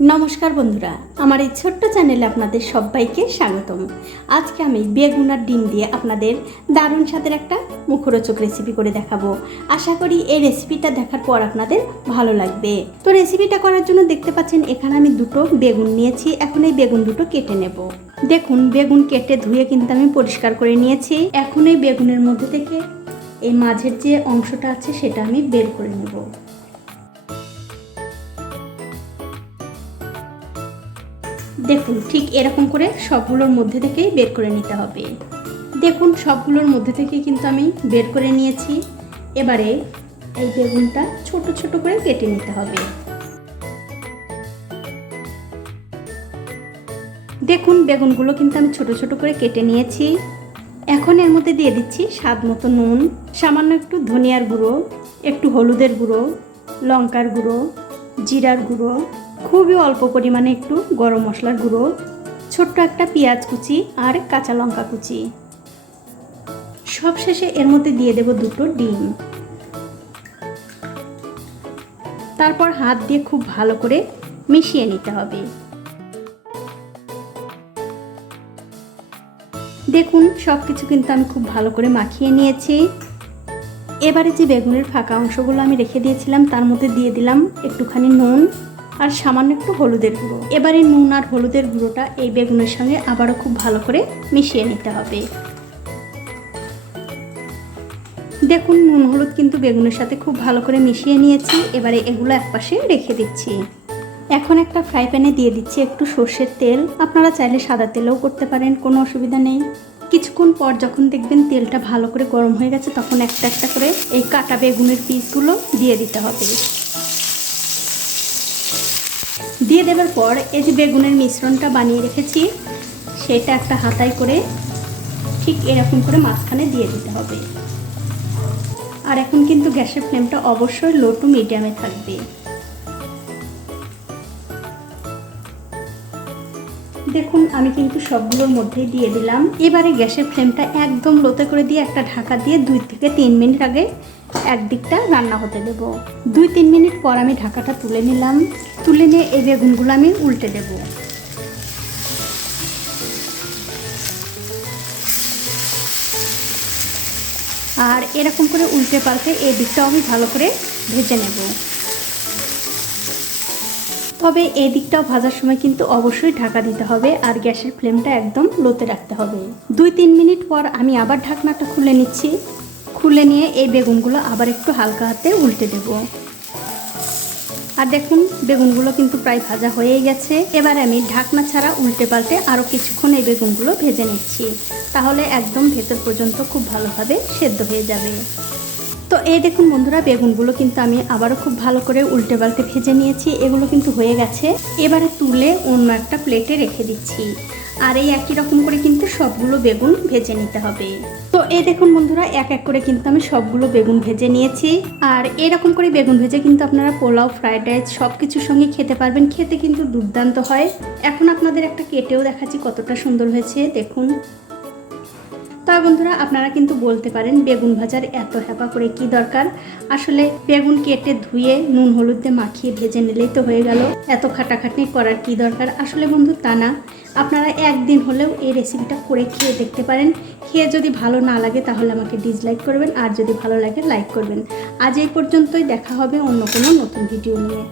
নমস্কার বন্ধুরা, আমার এই ছোট্ট চ্যানেলে আপনাদের সবাইকে স্বাগতম। আজকে আমি বেগুন আর ডিম দিয়ে আপনাদের দারুণ স্বাদের একটা মুখরোচক রেসিপি করে দেখাবো। আশা করি এই রেসিপিটা দেখার পর আপনাদের ভালো লাগবে। তো রেসিপিটা করার জন্য দেখতে পাচ্ছেন, এখানে আমি দুটো বেগুন নিয়েছি, এখন এই বেগুন দুটো কেটে নেব। দেখুন, বেগুন কেটে ধুয়ে কিন্তু আমি পরিষ্কার করে নিয়েছি। এখন এই বেগুনের মধ্যে থেকে এই মাঝের যে অংশটা আছে, সেটা আমি বের করে নেব। দেখুন, ঠিক এরকম করে সবগুলোর মধ্যে থেকেই বের করে নিতে হবে। দেখুন, সবগুলোর মধ্যে থেকে কিন্তু আমি বের করে নিয়েছি। এবারে এই বেগুনটা ছোট ছোট করে কেটে নিতে হবে। দেখুন, বেগুনগুলো কিন্তু আমি ছোট ছোট করে কেটে নিয়েছি। এখন এর মধ্যে দিয়ে দিচ্ছি স্বাদ মতো নুন, সামান্য একটু ধনিয়ার গুঁড়ো, একটু হলুদের গুঁড়ো, লঙ্কার গুঁড়ো, জিরার গুঁড়ো খুবই অল্প পরিমাণে একটু গরম মশলার গুঁড়ো, ছোট্ট একটা পেঁয়াজ কুচি আর কাঁচা লঙ্কা কুচি। সবশেষে এর মধ্যে দিয়ে দেব দুটো ডিম। তারপর হাত দিয়ে খুব ভালো করে মিশিয়ে নিতে হবে। দেখুন সব কিছু কিন্তু আমি খুব ভালো করে মাখিয়ে নিয়েছি। এবারে যে বেগুনের ফাঁকা অংশগুলো আমি রেখে দিয়েছিলাম, তার মধ্যে দিয়ে দিলাম একটুখানি নুন। আর সামান্য একটু হলুদের গুঁড়ো। এবারে নুন আর হলুদের গুঁড়োটা এই বেগুনের সঙ্গে আবারও খুব ভালো করে মিশিয়ে নিতে হবে। দেখুন, নুন, হলুদ কিন্তু বেগুনের সাথে খুব ভালো করে মিশিয়ে নিয়েছি। এবারে এগুলো একপাশে রেখে দিচ্ছি। এখন একটা ফ্রাই প্যানে দিয়ে দিচ্ছি একটু সর্ষের তেল। আপনারা চাইলে সাদা তেলেও করতে পারেন, কোনো অসুবিধা নেই। কিছুক্ষণ পর যখন দেখবেন তেলটা ভালো করে গরম হয়ে গেছে, তখন একটা একটা করে এই কাটা বেগুনের পিসগুলো দিয়ে দিতে হবে। দিয়ে দেওয়ার পর এই যে বেগুনের মিশ্রণটা বানিয়ে রেখেছি, সেটা একটা হাতায় করে ঠিক এরকম করে মাঝখানে দিয়ে দিতে হবে। আর এখন কিন্তু গ্যাসের ফ্লেমটা অবশ্যই লো টু মিডিয়ামে থাকবে। দেখুন, আমি কিন্তু সবগুলোর মধ্যেই দিয়ে দিলাম। এবারে গ্যাসের ফ্লেমটা একদম লোতে করে দিয়ে একটা ঢাকা দিয়ে দুই থেকে তিন মিনিট আগে একদিকটা রান্না হতে দেব। দুই তিন মিনিট পর আমি ঢাকাটা তুলে নিলাম। তুলে নিয়ে এই বেগুনগুলো আমি উল্টে দেব। আর এরকম করে উল্টে পাল্টে এই দিকটাও আমি ভালো করে ভেজে নেব। তবে এই দিকটাও ভাজার সময় কিন্তু অবশ্যই ঢাকা দিতে হবে আর গ্যাসের ফ্লেমটা একদম লোতে রাখতে হবে। দুই তিন মিনিট পর আমি আবার ঢাকনাটা খুলে নিচ্ছি। খুলে নিয়ে এই বেগুনগুলো আবার একটু হালকা হাতে উল্টে দেব। আর দেখুন, বেগুনগুলো কিন্তু প্রায় ভাজা হয়েই গেছে। এবার আমি ঢাকনা ছাড়া উল্টে পাল্টে আরও কিছুক্ষণ এই বেগুনগুলো ভেজে নিচ্ছি। তাহলে একদম ভেতর পর্যন্ত খুব ভালোভাবে সেদ্ধ হয়ে যাবে। তো এই দেখুন বন্ধুরা, বেগুনগুলো কিন্তু আমি আবারও খুব ভালো করে উল্টে পাল্টে ভেজে নিয়েছি। এগুলো কিন্তু হয়ে গেছে। এবারে তুলে অন্য একটা প্লেটে রেখে দিচ্ছি। আর এই একই রকম করে কিন্তু সবগুলো বেগুন ভেজে নিতে হবে। তো এই দেখুন বন্ধুরা, এক এক করে কিন্তু আমি সবগুলো বেগুন ভেজে নিয়েছি। আর এরকম করে বেগুন ভেজে কিন্তু আপনারা পোলাও ফ্রাইড রাইস সব কিছুর সঙ্গে খেতে পারবেন। খেতে কিন্তু দুর্দান্ত হয়। এখন আপনাদের একটা কেটেও দেখাচ্ছি কতটা সুন্দর হয়েছে। দেখুন। তা বন্ধুরা, আপনারা কিন্তু বলতে পারেন বেগুন ভাজার এত হ্যাপা করে কি দরকার? আসলে বেগুন কেটে ধুয়ে নুন হলুদে মাখিয়ে ভেজে নিলেই তো হয়ে গেল। এত খাটাখাটনি করার কি দরকার? আসলে বন্ধু, তা না। আপনারা একদিন হলেও এই রেসিপিটা করে খেয়ে দেখতে পারেন। খেয়ে যদি ভালো না লাগে তাহলে আমাকে ডিসলাইক করবেন, আর যদি ভালো লাগে লাইক করবেন। আজ এই পর্যন্তই, দেখা হবে অন্য কোনো নতুন ভিডিও নিয়ে।